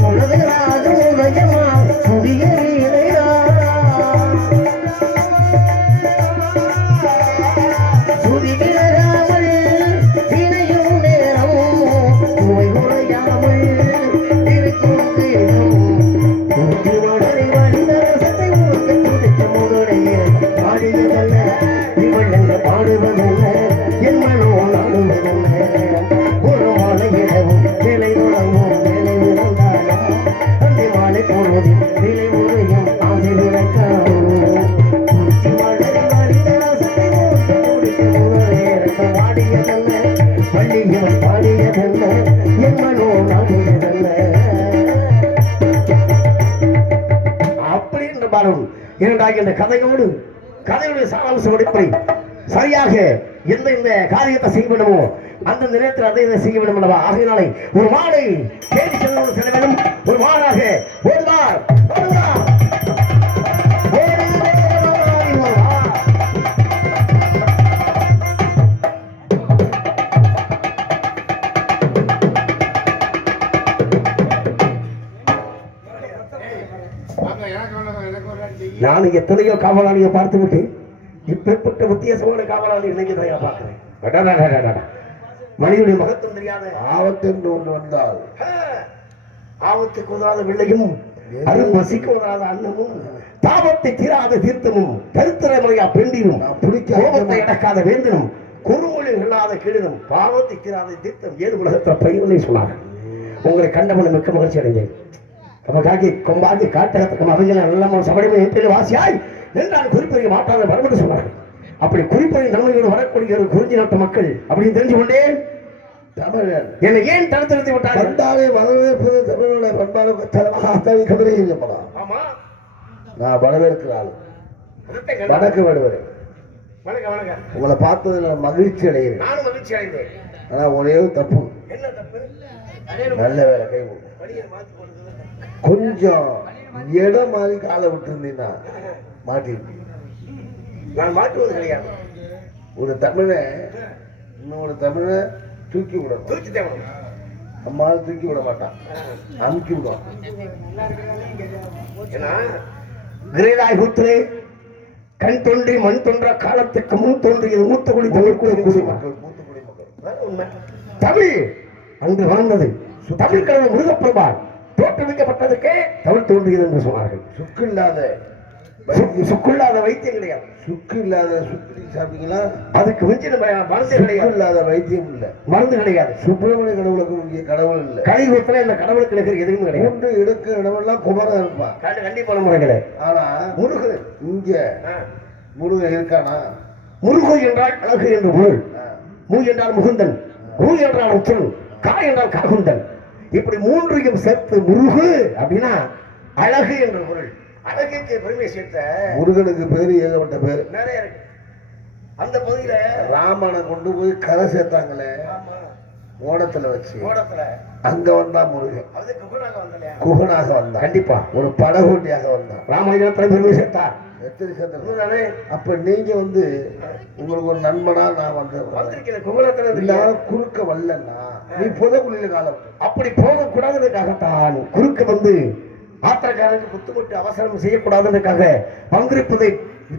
உலகராஜ உலகமா நாடியதல்ல என் மனோ நாடியதல்ல அப்படி என்று பாருங்கள் இரண்டாக இந்த கதையுடைய சாராம்சம் எப்படி சரியாக இந்த காரியத்தை செய்ய வேண்டுமோ அந்த நேரத்தில் அதை இதை செய்ய வேண்டும் அல்லவா ஆகையினாலே ஒரு மாடை தேடி செல்ல வேண்டும் ஒரு மாடாக ஓடுவார் நான் எத்தனையோ காவலாளியை பார்த்து விட்டு இப்பேற்பட்ட வித்தியாசமான காவலாளி இன்னைக்கு தான் பார்க்கிறேன் மனிதனுடைய மகத்துவம் தெரியாத ஆபத்து என்று ஒன்று வந்தால் ஆபத்துக்கு உதவாத வெள்ளையும் அருள் வசிக்கு உதவாத அன்னமும் தாபத்தை தீராத தீர்த்தமும் கருத்திரமையா பெண்டினும் கோபத்தை அடக்காத வேந்தனும் குறுமொழி இல்லாத கீழினும் பாவத்தை தீராத தீர்த்தம் ஏது உலகத்தில் பயிர்களை சொன்னார்கள் உங்களை கண்டவனை மிக்க மகிழ்ச்சி அடைந்தேன் அப்ப காக்கி கொம்பாக்கி காட்டகத்துக்கு அறிஞர் நல்ல சபடிமை ஏற்றில் வாசியாய் என்றால் குறிப்பறிய மாட்டாத வரமுன்னு சொன்னார்கள் அப்படி குறிப்பறிய நன்மையோடு வரக்கூடிய ஒரு குறிஞ்சி நாட்டு மக்கள் அப்படின்னு தெரிஞ்சு கொண்டேன் தமிழன் என்னை ஏன் தடுத்து நிறுத்தி விட்டார் வந்தாலே வரவேற்பது தமிழனுடைய பண்பாடு கதிரை ஆமா நான் வரவேற்கிற ஆளு வணக்கம் விடுவேன் வணக்கம் வணக்கம் உங்களை பார்த்ததுல மகிழ்ச்சி அடைகிறேன் நானும் மகிழ்ச்சி அடைந்தேன் ஆனா ஒரே தப்பு என்ன தப்பு நல்ல வேலை கை கொஞ்சம் இடம் மாதிரி காலை விட்டுருந்தீங்கன்னா மாட்டிருப்பீங்க நான் மாட்டுவது கிடையாது ஒரு தமிழை இன்னொரு தமிழை தூக்கி விடணும் தூக்கி தேவை நம்மளால தூக்கி விட மாட்டான் அமுக்கி விடுவான் ஏன்னா கிரேதாய் கூத்துலே கண் தோன்றி மண் தோன்ற காலத்துக்கு முன் தோன்றியது மூத்த குடி தமிழ் குடி மக்கள் உண்மை தமிழ் அங்கு வளர்ந்தது தமிழ் கடவுள் முருகப்பெருமான் தோற்றுவிக்கப்பட்டதுக்கே தமிழ் தோன்றியது என்று சொன்னார்கள் சுக்குள்ளாத வைத்தியம் கிடையாது சுக்கு இல்லாத சுக்கு சாப்பிட்டீங்களா அதுக்கு மிஞ்சி மருந்து கிடையாது இல்லாத வைத்தியம் இல்ல மருந்து கிடையாது சுப்பிரமணிய கடவுளுக்கு இங்கே கடவுள் இல்ல கலியுகத்துல இந்த கடவுளுக்கு இருக்கிற எதுவும் கிடையாது மூன்று இடக்கு இடமெல்லாம் குமரன் இருப்பான் கண்டிப்பான முறைகளே ஆனா முருகன் இங்க முருகன் இருக்கானா முருகு என்றால் அழகு என்று பொருள் மூ என்றால் முகுந்தன் ஊ என்றால் உச்சன் கா என்றால் காகுந்தன் இப்படி மூன்றையும் சேர்த்து முருகு அப்படின்னா அழகு என்ற பொருள் அழகுக்கு பெருமை சேர்த்த முருகனுக்கு பேரு ஏகப்பட்ட பேரு நிறைய இருக்கு அந்த பகுதியில ராமனை கொண்டு போய் கரை சேர்த்தாங்களே ஓடத்துல வச்சு அங்க வந்தா முருகன் குகனாக வந்தான் கண்டிப்பா ஒரு படகோட்டியாக வந்தான் ராமாயணத்துல பெருமை சேர்த்தார் அப்ப நீங்க வந்து உங்களுக்கு ஒரு நண்பனா நான் வந்து குறுக்க வரலன்னா நீ புதக்குழியில காலம் அப்படி போகக்கூடாதுக்காகத்தான் குறுக்க வந்து ஆத்திரக்காரனுக்கு புத்துமட்டு அவசரம் செய்யக்கூடாதுக்காக வந்திருப்பதை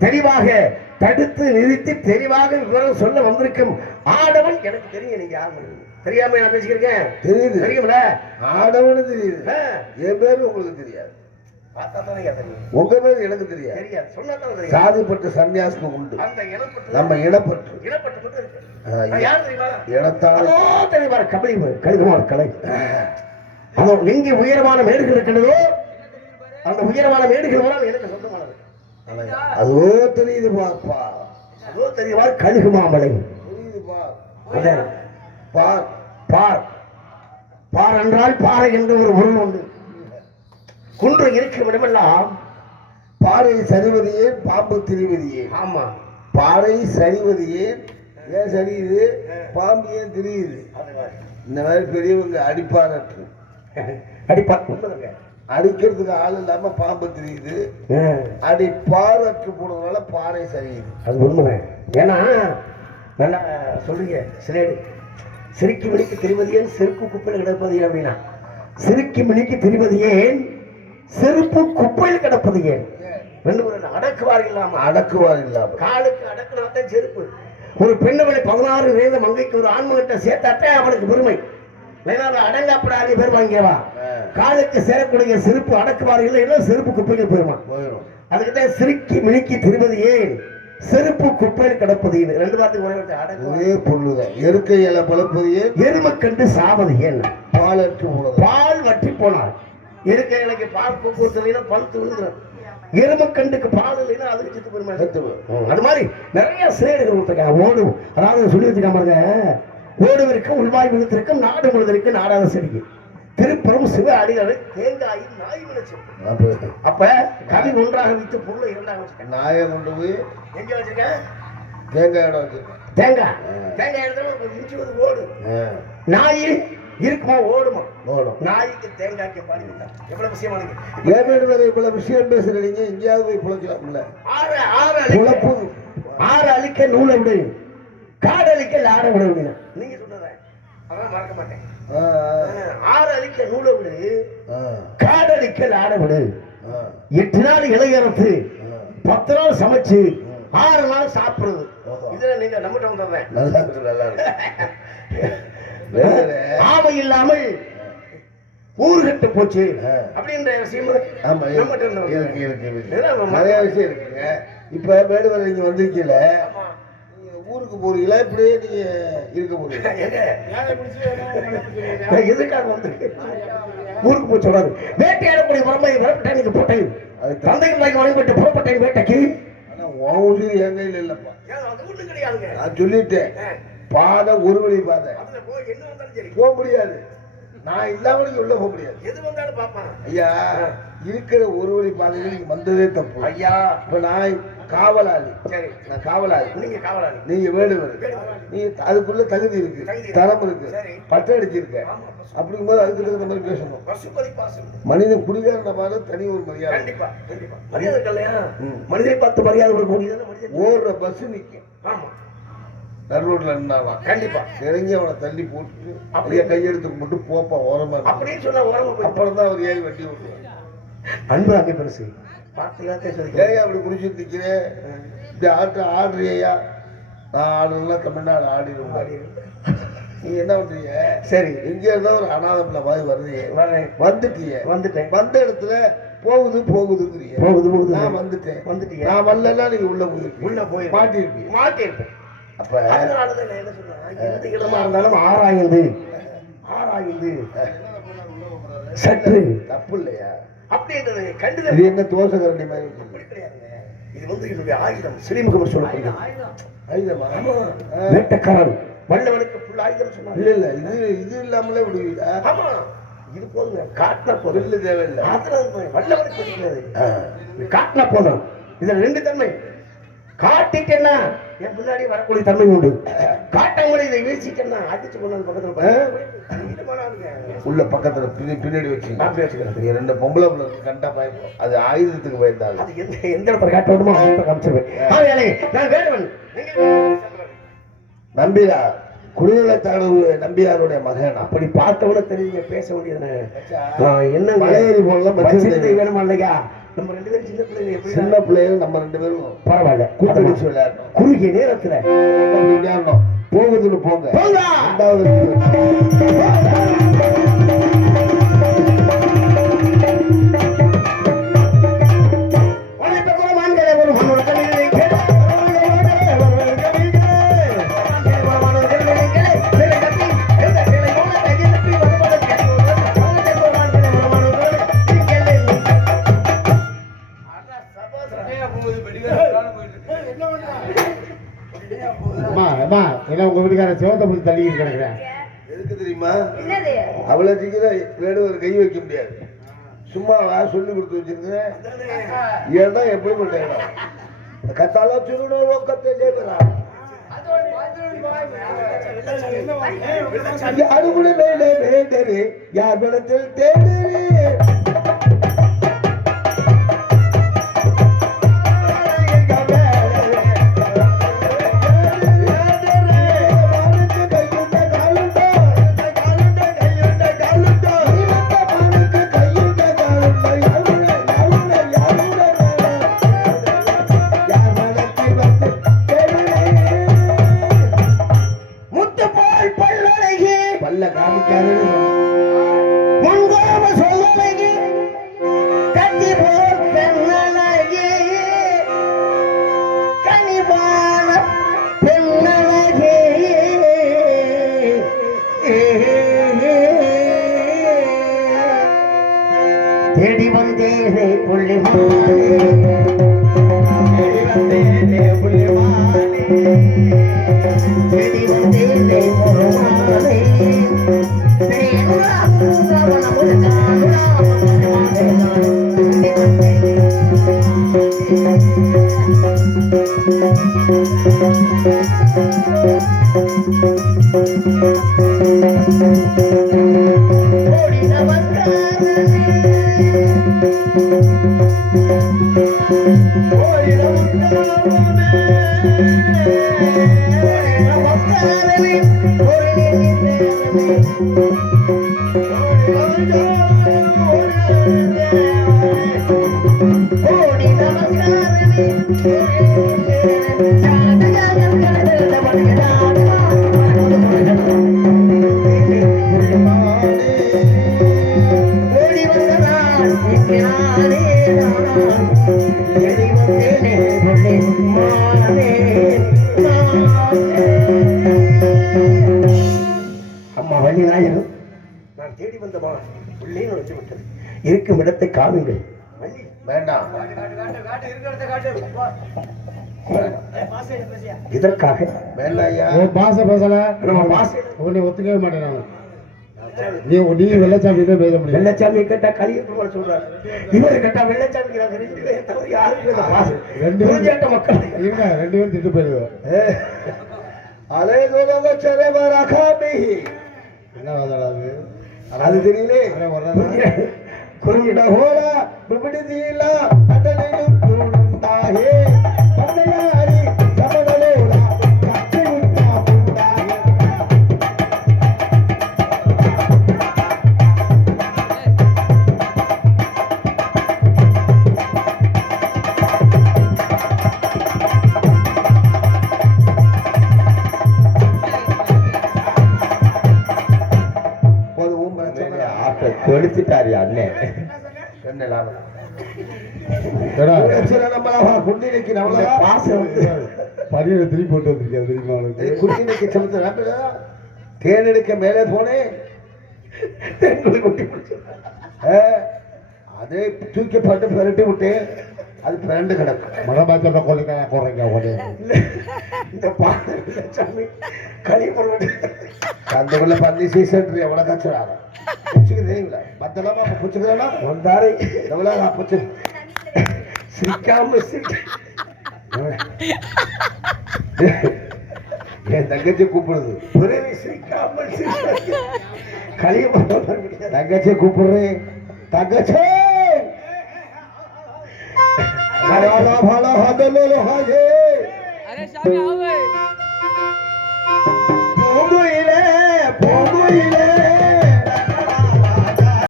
தெளிவாக தடுத்து நிறுத்தி தெளிவாக விவரம் சொல்ல வந்திருக்கும் ஆடவன் எனக்கு தெரியும் நீங்க யாரு தெரியாம நான் பேசிக்கிறேன் தெரியுது தெரியும்ல ஆடவனு தெரியுது என் பேரு உங்களுக்கு தெரியாது உங்க பேரு எனக்கு தெரியாது சாதிப்பட்ட சன்னியாசம் உண்டு நம்ம இனப்பற்று கழுகுமார் கலை அதோ எங்கே உயரமான மேடுகள் இருக்கிறதோ அந்த உயரமான மேடுகள் எனக்கு சொந்தமானது அதோ தெரியுது பாப்பா அதோ தெரியுமா கழுகு மாமலை பார் பார் பார் என்றால் பாறை என்று ஒரு பொருள் உண்டு குன்று இருக்கும் இடமெல்லாம் பாறை சரிவதையே பாம்பு திரிவதையே ஆமா பாறை சரிவதையே ஏன் சரியுது பாம்பு ஏன் தெரியுது இந்த மாதிரி பெரியவங்க அடிப்பாரற்று அடிக்கிறதுக்கு ஆள் இல்லாம பாம்பு தெரியுது அடிப்பாரற்று போனதுனால பாறை சரியுது அது உண்மை ஏன்னா நல்லா சொல்றீங்க சிலேடு சிரிக்கி மணிக்கு திருமதி ஏன் செருப்பு குப்பையில் கிடப்பது அப்படின்னா சிரிக்கி மணிக்கு திருமதி ஏன் செருப்பு குப்பையில் கிடப்பது ஏன் அடக்குவார் இல்லாம காலுக்கு அடக்குனாத்தான் செருப்பு ஒரு பெண்ணவளை 16 வயது மங்கைக்கு ஒரு ஆண்மகிட்ட சேர்த்தாத்தே அவனுக்கு பெருமை அடங்காப்படாத பேர் வாங்கியவா காலுக்கு சேரக்கூடிய செருப்பு அடக்குவார்கள் இல்லை செருப்பு குப்பையில் போயிருமா அதுக்குதான் சிரிக்கி மினிக்கி திருமதி ஏன் செருப்பு குப்பையில் கிடப்பது ரெண்டு வார்த்தைக்கு ஒரே பொருள்தான் எருக்கை இலை பழப்பது ஏன் எருமக்கண்டு சாவது ஏன் பால் வற்றி போனார் இருக்கை இலைக்கு பால் போக்குவரத்து பழுத்து விழுந்துடும் எருமக்கண்டுக்கு பால் இல்லைன்னா அதுக்கு சித்து பெருமை அது மாதிரி நிறைய சிலைகள் கொடுத்துருக்காங்க ஓடும் அதாவது சொல்லி வச்சுக்காம பாருங்க ஓடுவதற்கும் உள்வாய் விழுத்திற்கும் நாடு முழுவதற்கு நாடாத செடிக்கு திருப்புறம் சிவ அடிகளை தேங்காயும் நாய் விளைச்சு. அப்ப கவி ஒன்றாக வைத்து பொருளை இரண்டாக வச்சிருக்கேன். நாயை கொண்டு போய் எங்க வச்சிருக்கேன்? தேங்காய் இடம் வச்சிருக்கேன். தேங்காய் இடத்துல மிஞ்சுவது ஓடு. நாய் இருக்குமா ஓடுமா? ஓடும். நாய்க்கு தேங்காய்க்கு பாடி எவ்வளவு விஷயமானது. ஏன் இவ்வளவு விஷயம் பேசுறீங்க? எங்கேயாவது போய் புழைக்கலாம்ல. ஆறு அழிக்க நூலை விடு, காடு அழிக்க லாட விட விடுங்க. நீங்க சொன்னதை அதான் மறக்க மாட்டேன். ஆறு அழிக்க நூலை விடு, காடு அழிக்க லாட விடு. 8 நாள் இளையரத்து, 10 நாள் சமைச்சு, 6 நாள் சாப்பிடுறது. இதுல நீங்க நம்மகிட்ட வந்தேன். நல்லா இருக்கு, நல்லா இருக்கு. ஆமை இல்லாமல் ஊர் கட்டு போச்சு அப்படின்ற விஷயம் நிறைய விஷயம் இருக்குங்க. இப்ப வேடுவரை நீங்க வந்திருக்கீல, ஊருக்கு போறீங்களா? இப்படியே நீங்க இருக்க போறீங்க? எதுக்காக வந்து ஊருக்கு போய் சொல்றாரு? வேட்டையாடக்கூடிய வரம்பை வரப்பட்டேன் போட்டேன், தந்தைக்கு வழங்கப்பட்டு புறப்பட்டேன் வேட்டைக்கு. ஆனா உன் என் கையில் இல்லப்பா. நான் சொல்லிட்டேன், பாதை ஒரு வழி பாதை, போக முடியாது. நான் இல்லாம நீங்க உள்ள போக முடியாது. எது வந்தாலும் பாப்பான் ஐயா. இருக்கிற ஒரு வழி பாதையில நீங்க வந்ததே தப்பு ஐயா. இப்ப நான் காவலாளி. சரி, நான் காவலாளி, நீங்க காவலாளி, நீங்க வேடுவர். நீங்க அதுக்குள்ள தகுதி இருக்கு, தரம் இருக்கு, பட்டை அடிச்சிருக்க. அப்படிங்கும்போது அதுக்கு தகுந்த மாதிரி பேசணும். மனிதன் குடிகாரன பாரு, தனி ஒரு மரியாதை. கண்டிப்பா கண்டிப்பா மரியாதை இல்லையா? மனிதனை பார்த்து மரியாதை கொடுக்கக்கூடியது. ஓடுற பஸ் நிக்கும். ஆமா, நடுரோட்ல நின்னாலாம் கண்டிப்பா இறங்கி அவனை தள்ளி போட்டு அப்படியே கையெடுத்து மட்டும் போப்பா ஓரமா அப்படின்னு சொன்னா ஓரமா. அப்புறம் தான் அவர் ஏறி வண்டி ஓட்டுவார். அன்பு அங்கே பெருசு பார்த்துக்காத்தே சொல்லி ஏன் அப்படி குடிச்சு நிற்கிறேன்? இப்படி ஆடுறியா? நான் ஆடுனா தமிழ்நாடு ஆடிடுவாரு. நீ என்ன பண்றீங்க? சரி, எங்க இருந்தா ஒரு அனாதை பிள்ளை மாதிரி வருது. வந்துட்டேன். வந்த இடத்துல போகுதுங்கிறீங்க. போகுது. நான் வந்துட்டேன். நான் வரலன்னா நீங்க உள்ள போய் மாட்டிருப்பேன். அப்ப அதனாலதான் நான் என்ன சொன்னேன், எந்த இடமா இருந்தாலும் ஆராய்ந்து சற்று தப்பு இல்லையா அப்படின்றது கண்டுதல். இது என்ன தோசை கரண்டி மாதிரி கிடையாதுங்க. இது வந்து என்னுடைய ஆயுதம். சிறிமுகம் சொல்லக்கூடிய ஆயுதமா? வேட்டக்காரன் வல்லவனுக்கு புல் ஆயுதம் சொன்னாங்க. இல்ல இது இல்லாமலே விடுவீங்களா? ஆமா, இது போதுங்க. காட்டினா போதும், இல்ல தேவையில்லை. வல்லவனுக்கு இருக்கிறது காட்டினா போதும். இதுல 2 தன்மை. காட்டிட்டேன்னா என் முன்னாடி வரக்கூடிய தன்மை உண்டு. காட்டாம இதை வீழ்ச்சிட்டேன்னா அடிச்சு கொண்டு பக்கத்துல உள்ள பக்கத்துல பின்னாடி வச்சுக்கிறேன். 2 பொம்பளை பிள்ளை கண்டா பயப்படும். அது ஆயுதத்துக்கு பயந்தாலும் அது எந்த இடத்துல காட்ட வேணுமோ காமிச்சிருவேன். நான் வேடுவன். நம்பியா குடிநிலை தலைவர் நம்பியாருடைய மகன். அப்படி பார்த்தவன தெரியுங்க, பேச வேண்டியது என்ன மலையேறி போடலாம். வேணுமா இல்லையா? நம்ம 2 பேரும் சின்ன பிள்ளைகள் நம்ம 2 பேரும் பரவாயில்ல, கூட்டடிச்சு விளையாடணும். குறுகிய நேரத்துல விளையாடணும். போகுதுன்னு போங்க. 2வது உங்க வீட்டுக்கார சிவத்தை பிடிச்சி தள்ளிக்கிட்டு கிடக்குறேன். எதுக்கு தெரியுமா? அவ்வளவு சீக்கிரம் வேடுவர் கை வைக்க முடியாது. சும்மா சொல்லி கொடுத்து வச்சிருக்கேன். ஏன்னா எப்படிப்பட்ட இடம் கத்தால சொல்லணும். லோக்கத்தை ஜெயிக்கலாம். யாரு கூட வேண்டரு, யார் படத்தில் தேடரு. தேடி வந்தேனே புள்ளிமானே, தேடி வந்தேனே புள்ளிமானே. தேடி வந்தேனே ஒரு மாலை அம்மா வள்ளி நாயகம், நான் தேடி வந்தமா உள்ளே நுழைந்து விட்டது. இருக்கும் இடத்தை காணுங்கள். வள்ளி வேண்டாம். இதற்காக வேண்டாம் ஐயா. பாச பேசல நம்ம பாசை உன்னை ஒத்துக்கவே மாட்டேன் நான். நீ வெள்ளச்சாமி தான் பேச முடியும். வெள்ளச்சாமியை கேட்டா கலியப்பெருமாள் சொல்றாரு, இவரை கேட்டா வெள்ளச்சாமி ரெண்டு பேரும் தவிர யாருக்கும் இந்த பாசம். ரெண்டு பேரும் புரிஞ்சாட்ட மக்கள் இருங்க, 2 பேரும் திட்டு போயிருவேன். அலே தோலக சரே மரகாமி. என்ன வாதாடாது அது தெரியலே. குறிஞ்சிட ஹோல பிபிடிதீல அடலிலும் துண்டாயே பன்னயாரி சமதலோல கட்டிவிட்டா புண்டாயே. கெடுத்துட்டாரு அண்ணன். என்ன லாபம்? ஏடா, நம்மளா குண்டினைக்கு நம்மளா பாசம் வந்து பரியரை திருப்பி போட்டு வந்திருக்கேன் தெரியுமா உனக்கு? குண்டினைக்கு செலுத்த நாட்டுல தேனெடுக்க மேலே போனேன். தென்குழி குட்டி பிடிச்சு அதே தூக்கப்பட்டு பிரட்டி விட்டேன். அது பிறண்டு கிடக்கும். மகபாத்திர கொள்ளைக்கான குறைங்க உடனே இந்த பாசாமி கலியப்பெருமாள் அந்த பந்தி சீசன் எவ்வளவு கச்சுறாங்க புச்சுக்குறீங்களா? பத்தலாமா புச்சுக்கிறா வந்தாரை எவ்வளவு புச்சு சிரிக்காம என் தங்கச்சி கூப்பிடுது. புறவி சிரிக்காமல் கலியப்பெருமாள் தங்கச்சி கூப்பிடுறேன். தங்கச்சி अरे शामी आओ